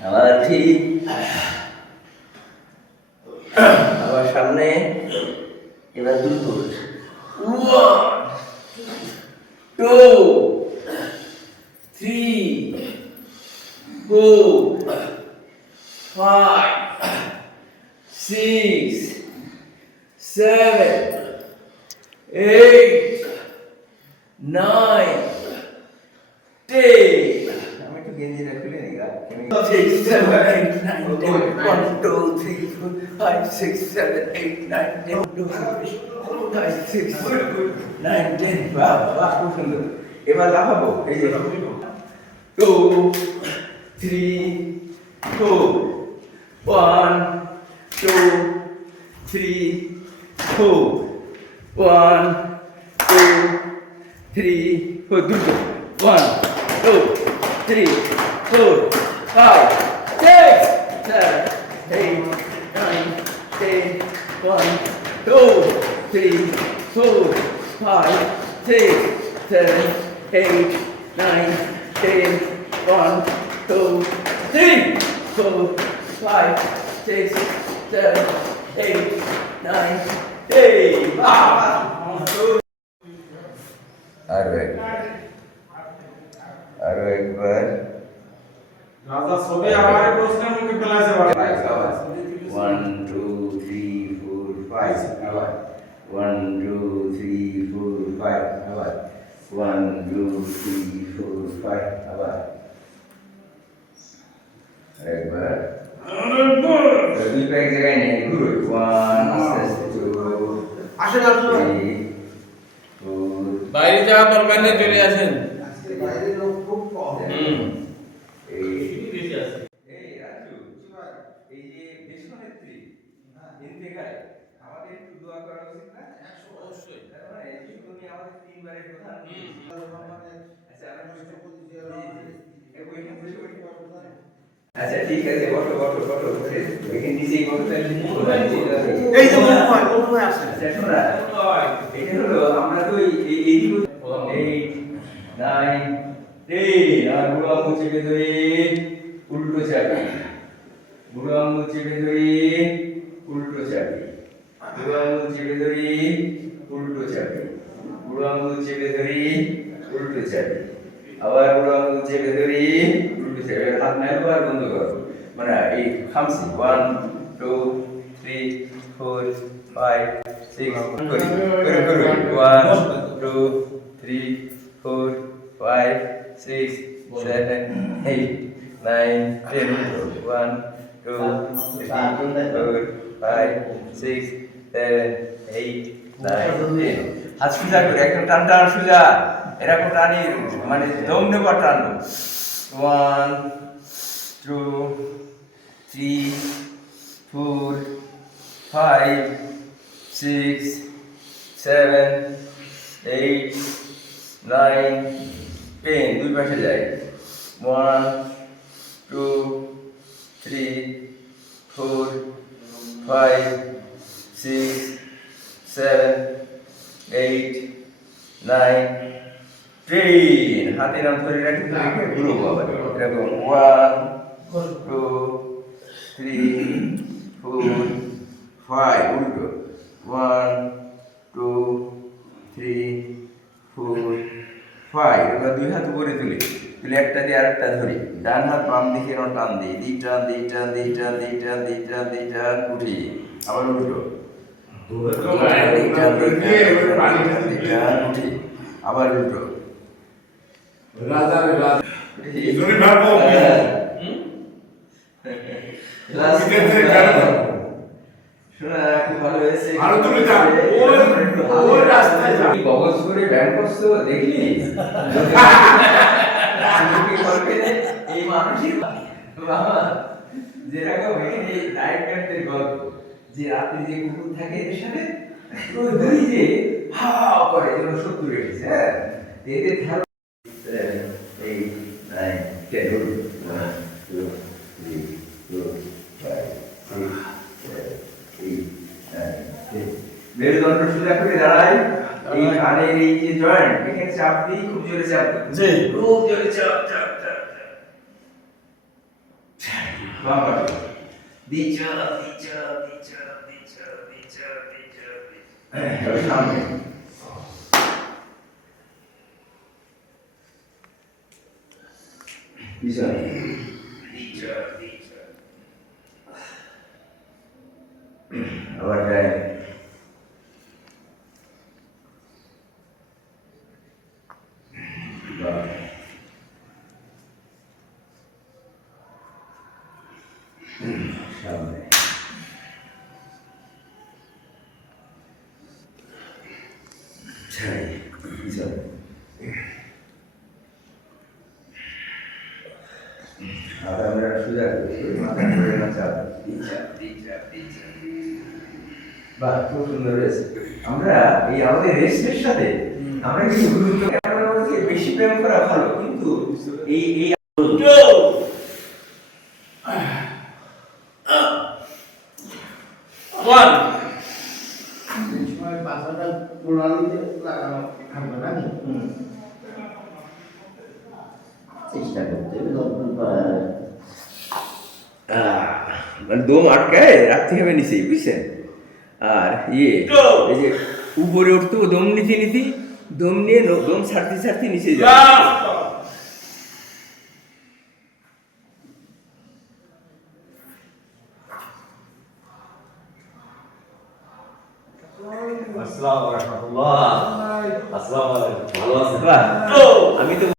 আবার ঠিক আবার সামনে এবার দ্রুত 1 2 3 4 5 6 7 8 9 10 আমি একটু গেঞ্জিটা খুলে নিই গা 6 7 8 9 10 1 2 3 4 5 6 7 8 9 10 5 6 9 10 বাহ বাহ খুব সুন্দর এবার লাফাবো এই যে 2 3 4 1 2 3 4 1 2 3 4 দুটো 1 2 3 4 5 6 7 8 9 10 1 2 3 4 5 6 7 8 9 10 1 2 3 4 5 6 7 8 9 10 আরো একবার রাজা সবে আমার প্রশ্নের মুখে ফেলাইছে বাবা 1 2 3 4 5 আবার 1 2 3 4 5 আবার 1 2 3 4 5 আবার একবার দুই পায়ে জায়গায় নেই ঘুরো 1 আস্তে আস্তে 2 আসেন আসেন 3 4 বাইরে যাওয়ার দরকার নেই, চলে আসেন। বাইরে লোক খুব কম বেশি আছে। এই রাজু এই যে দেশনেত্রী ইন্তেকালে আমাদের একটু দোয়া করা উচিত না? অবশ্যই। তার মানে এই যে তুমি আমাদের তিনবারের প্রধান আচ্ছা আমরা আচ্ছা ঠিক আছে বসো বসো বসো এখানে নিচেই বসো এই যে মনে হয় আসে আচ্ছা শোনা এটা হলো আমরা তো এই 8 9 10 আর বুড়ো আঙুল চেপে ধরে উল্টো চাপি বুড়ো আঙুল চেপে ধরে উল্টো চাপি বুড়ো আঙুল চেপে ধরে উল্টো চাপি বুড়ো আঙুল চেপে ধরে উল্টো চাপি আবার বুড়ো আঙুল চেপে ধরে উল্টো চাপি হাত মেলো আর বন্ধ করো মানে এই খামসি 1 2 3 4 5 6 করি করি করি 1 2 3 4 5 6 7 8 9 10 1 2 3 4 5 6 7 8 9 10 হাত সোজা করে একদম টান টান সোজা এরকম টানি মানে দম নেবার টানবো 1 2 3 4 5 6 7 8 9 10 দুই পাশে যায় 1 2 3 4 5 6 7 8 9 10 হাতে নাম ধরে রাখি রেখে ঘুরবো আবার এরকম 1 2 3 4 5 উল্টো 1 2 3 4 5 এবার দুই হাত উপরে তুলে তুলে একটা দিয়ে আরেকটা ধরি ডান হাত বাম দিকে টান দিই দিই টান দিই টান দিই টান দিই টান দিই টান দিই টান উঠি আবার উল্টো উঠি আবার উল্টো রাজা রাজা তুমি ভাবো শোনা খুব ভালো হয়েছে আরো তুমি যাও ওই রাস্তায় যাও বগজ করে ব্যায়াম করছো দেখলি এই মানুষই বাবা যেরকম এখানে ডায়েটদের গল্প যে রাতে যে কুকুর থাকে এদের সাথে ওই দুই যে হাও করে যেন শত্রু এসেছে হ্যাঁ এদের ধারণা 8 9 10 1 2 3 4 5 6 7 8 9 10 মেরুদণ্ড সোজা করে দাঁড়াই এই কানের এই যে জয়েন্ট এখানে চাপ দিই খুব জোরে চাপ দিই জি খুব জোরে চাপ চাপ চাপ চাপ বাম পাশে এবার সামনে পিছনে আবার ডাইনে বাম সামনে ছাই পিছনে আবার আমরা সোজা করি মাথা করে না চাপ বাহ খুব সুন্দর রেস্ট আমরা এই আমাদের রেস্টের সাথে আমরা কিন্তু গুরুত্ব আমরা বলছি বেশি ব্যায়াম করা ভালো কিন্তু এই এই ওয়ান সময় পাছাটা প্রণালীতে লাগানো থাকবে না কি? চেষ্টা করতে হবে যতদূর পারা যায়। মানে দম আটকায় রাখতে হবে নিচে বুঝছেন আর এই যে উপরে উঠতো দম নিতে নিতে দম নিয়ে দম ছাড়তে ছাড়তে নিচে যায় আসসালামু আলাইকুম। আসসালামু আলাইকুম। ভালো আছেন? বাহ, আমি তো